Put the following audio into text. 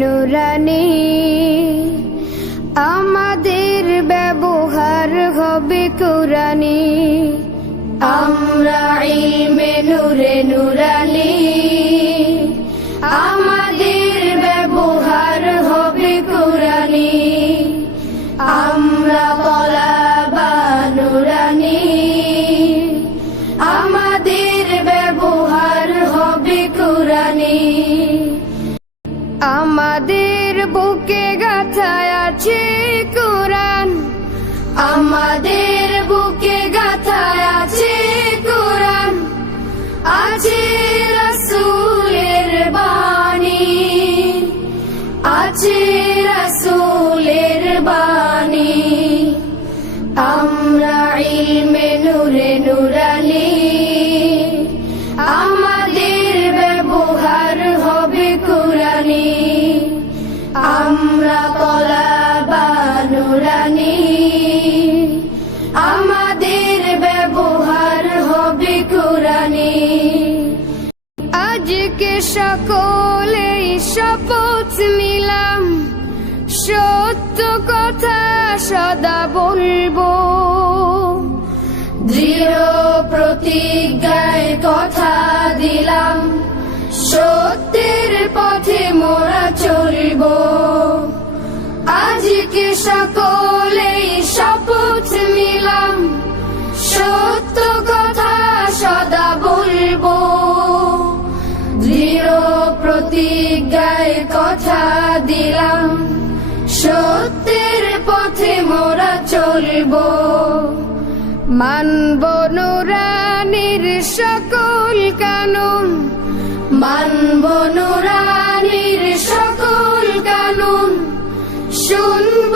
নুরানি, আমাদের ব্যবহার হবে কুরআনি। আমরা ইলমে নূরে নুরানি, আমাদের ব্যবহার হবে কুরআনি। আমরা তলাবা নুরানি, আমাদের ব্যবহার হবে কুরআনি। আমাদের বুকে গাঁথায় আছে কুরআন, আমাদের বুকে গাঁথায় আছে কুরআন। আছে রাসূলের বাণী, আছে রাসূলের বাণী। আমরা ইলমে নূরে নুরানি, আমাদের ব্যবহার হবে কুরআনি। আমরা তলাবা নুরানি, আমাদের ব্যবহার হবে কুরআনি। আজকে সকলেই শপথ নিলাম, সত্য কথা সদা বলবো। দৃঢ় প্রতিজ্ঞায় কথা দিলাম, সত্যের পথে মোরা চলবো। আজকে সকলেই শপথ নিলাম, সত্য কথা সদা বলবো। দৃঢ় প্রতিজ্ঞায় কথা দিলাম, সত্যের পথে মোরা চলবো। মানব নুরানির সকল কানুন, মানব নুরানির সকল কানুন। শুনব